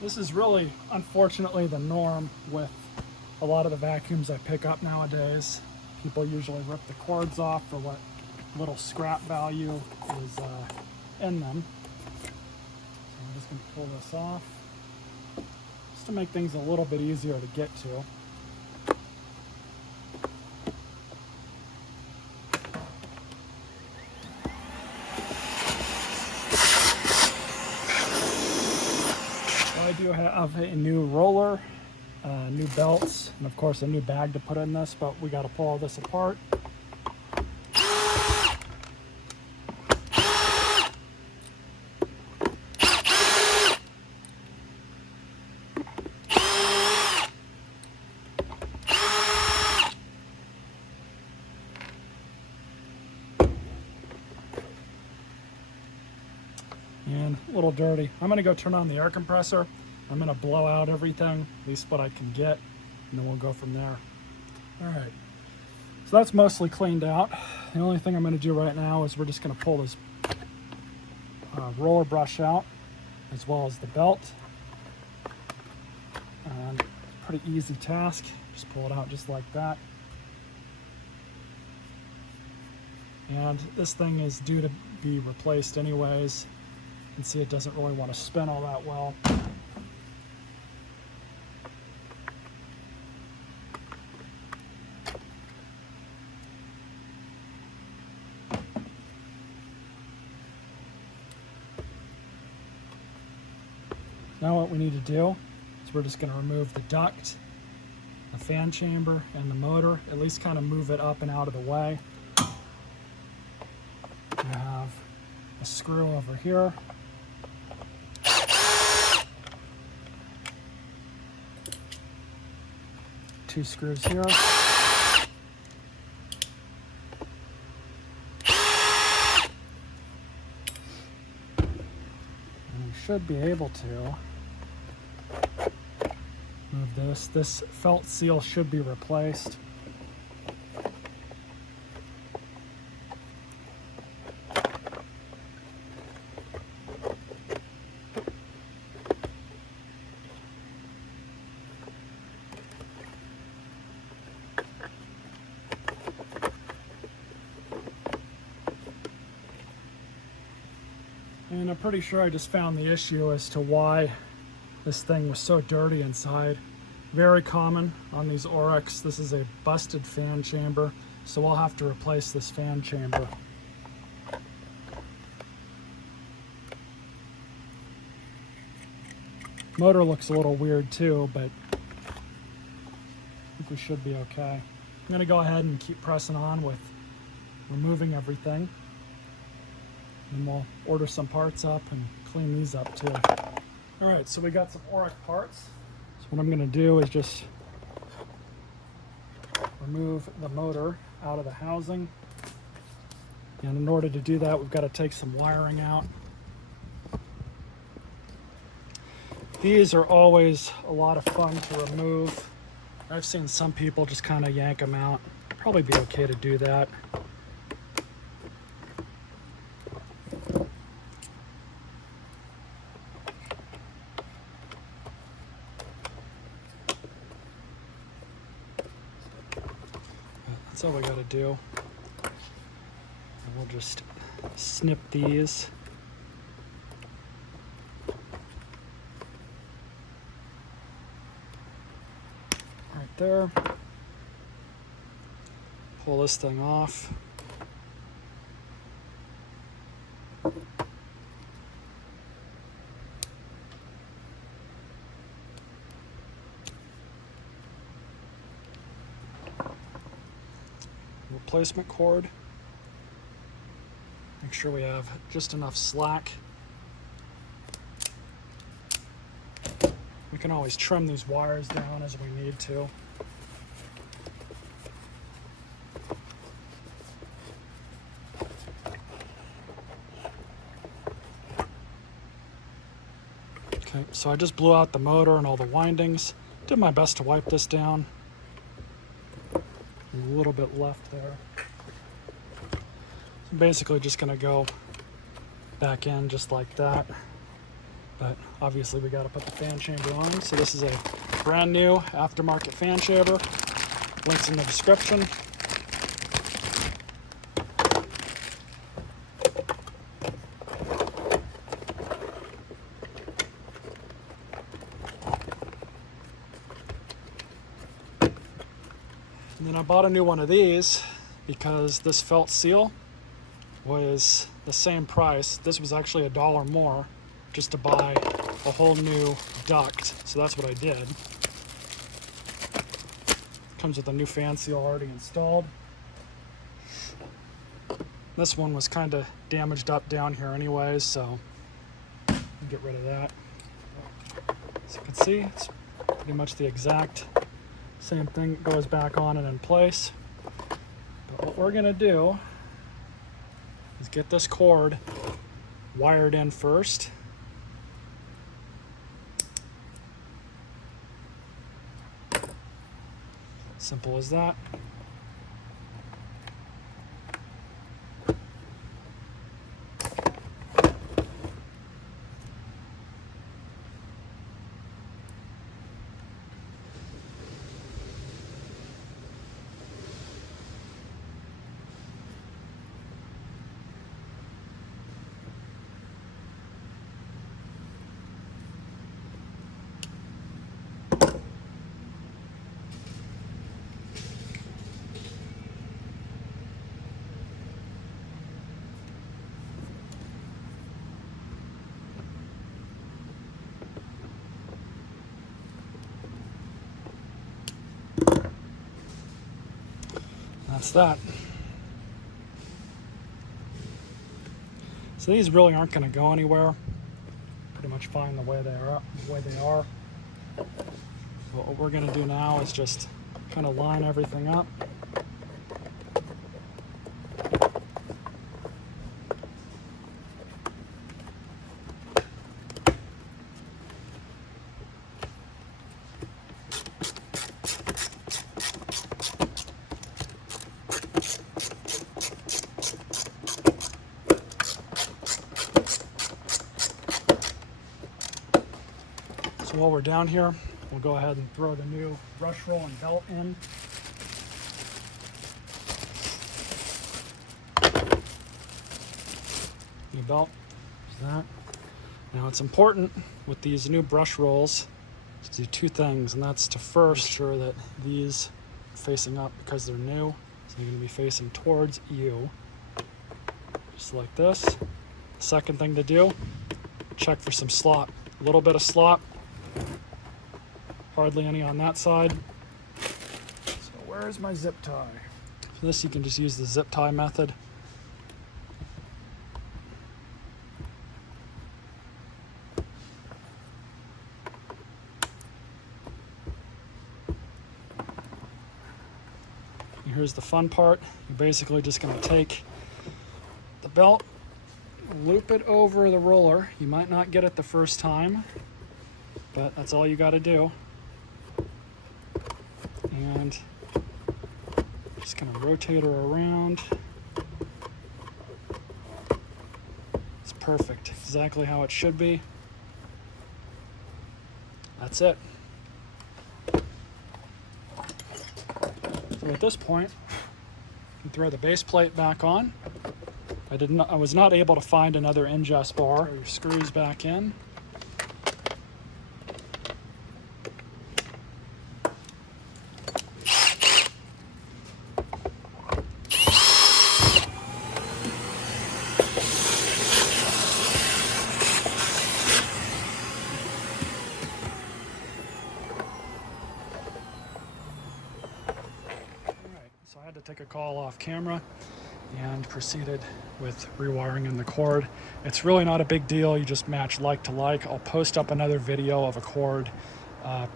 This is really, unfortunately, the norm with a lot of the vacuums I pick up nowadays. People usually rip the cords off for what little scrap value is in them. So I'm just going to pull this off just to make things a little bit easier to get to. I do have a new roller, new belts, and of course a new bag to put in this, but we got to pull all this apart. And a little dirty. I'm going to go turn on the air compressor. I'm going to blow out everything, at least what I can get, and then we'll go from there. All right, so that's mostly cleaned out. The only thing I'm going to do right now is we're just going to pull this roller brush out, as well as the belt. And pretty easy task. Just pull it out just like that. And this thing is due to be replaced anyways. You can see it doesn't really want to spin all that well. Now what we need to do is we're just going to remove the duct, the fan chamber, and the motor, at least kind of move it up and out of the way. We have a screw over here. Two screws here. And we should be able to move this. This felt seal should be replaced. And I'm pretty sure I just found the issue as to why this thing was so dirty inside. Very common on these Orecks. This is a busted fan chamber, so we'll have to replace this fan chamber. Motor looks a little weird too, but I think we should be okay. I'm going to go ahead and keep pressing on with removing everything. And we'll order some parts up and clean these up too. All right, so we got some Oreck parts. So what I'm gonna do is just remove the motor out of the housing. And in order to do that, we've got to take some wiring out. These are always a lot of fun to remove. I've seen some people just kind of yank them out. Probably be okay to do that. That's all we got to do. And we'll just snip these. Right there. Pull this thing off. Replacement cord. Make sure we have just enough slack. We can always trim these wires down as we need to. Okay, so I just blew out the motor and all the windings. Did my best to wipe this down. A little bit left there. So basically just gonna go back in just like that. but obviously we got to put the fan chamber on. So this is a brand new aftermarket fan chamber. Links in the description. And then I bought a new one of these because this felt seal was the same price. This was actually $1 more just to buy a whole new duct. So that's what I did. Comes with a new fan seal already installed. This one was kind of damaged up down here anyways, so I'll get rid of that. As you can see, it's pretty much the exact same thing. It goes back on and in place. But what we're gonna do is get this cord wired in first. Simple as that. That's that. So these really aren't going to go anywhere. Pretty much fine the way they are. So what we're going to do now is just kind of line everything up. So while we're down here, we'll go ahead and throw the new brush roll and belt in. New belt, there's that. Now it's important with these new brush rolls to do two things, and that's to first make sure that these are facing up because they're new. So they're going to be facing towards you, just like this. Second thing to do, check for some slop. A little bit of slop. Hardly any on that side. So where's my zip tie? For this you can just use the zip tie method. And here's the fun part. You're basically just going to take the belt, loop it over the roller. You might not get it the first time, but that's all you got to do. And just kind of rotate her around. It's perfect, exactly how it should be. That's it. So at this point, you can throw the base plate back on. I was not able to find another ingest bar. Throw your screws back in. So I had to take a call off camera and proceeded with rewiring in the cord. It's really not a big deal. You just match like to like. I'll post up another video of a cord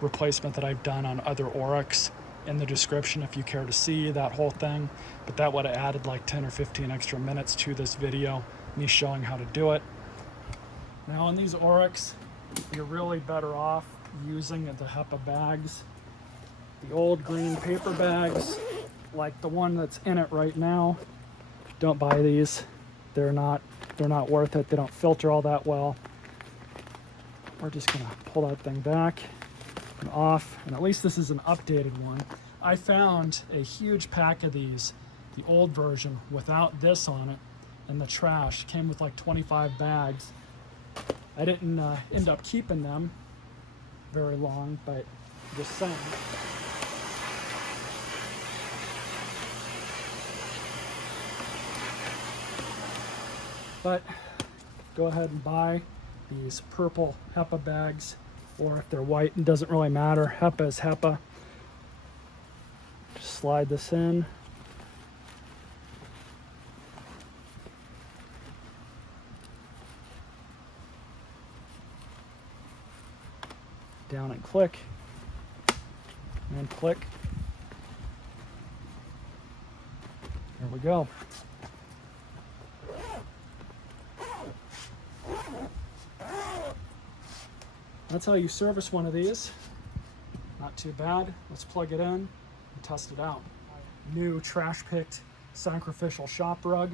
replacement that I've done on other Orecks in the description if you care to see that whole thing. But that would have added like 10 or 15 extra minutes to this video, me showing how to do it. Now on these Orecks, you're really better off using the HEPA bags. The old green paper bags, like the one that's in it right now, don't buy these. They're not worth it. They don't filter all that well. we're just gonna pull that thing back and off, and at least this is an updated one. I found a huge pack of these, the old version, without this on it, in the trash. It came with like 25 bags. I didn't end up keeping them very long, but just saying. But go ahead and buy these purple HEPA bags, or if they're white, it doesn't really matter. HEPA is HEPA. Just slide this in. Down and click, and click. There we go. That's how you service one of these. Not too bad. Let's plug it in and test it out. New trash picked sacrificial shop rug.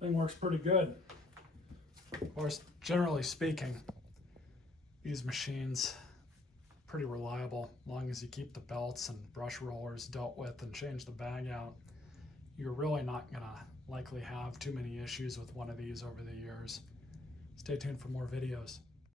Thing works pretty good. Of course, generally speaking, these machines pretty reliable. As long as you keep the belts and brush rollers dealt with and change the bag out, you're really not gonna likely have too many issues with one of these over the years. Stay tuned for more videos.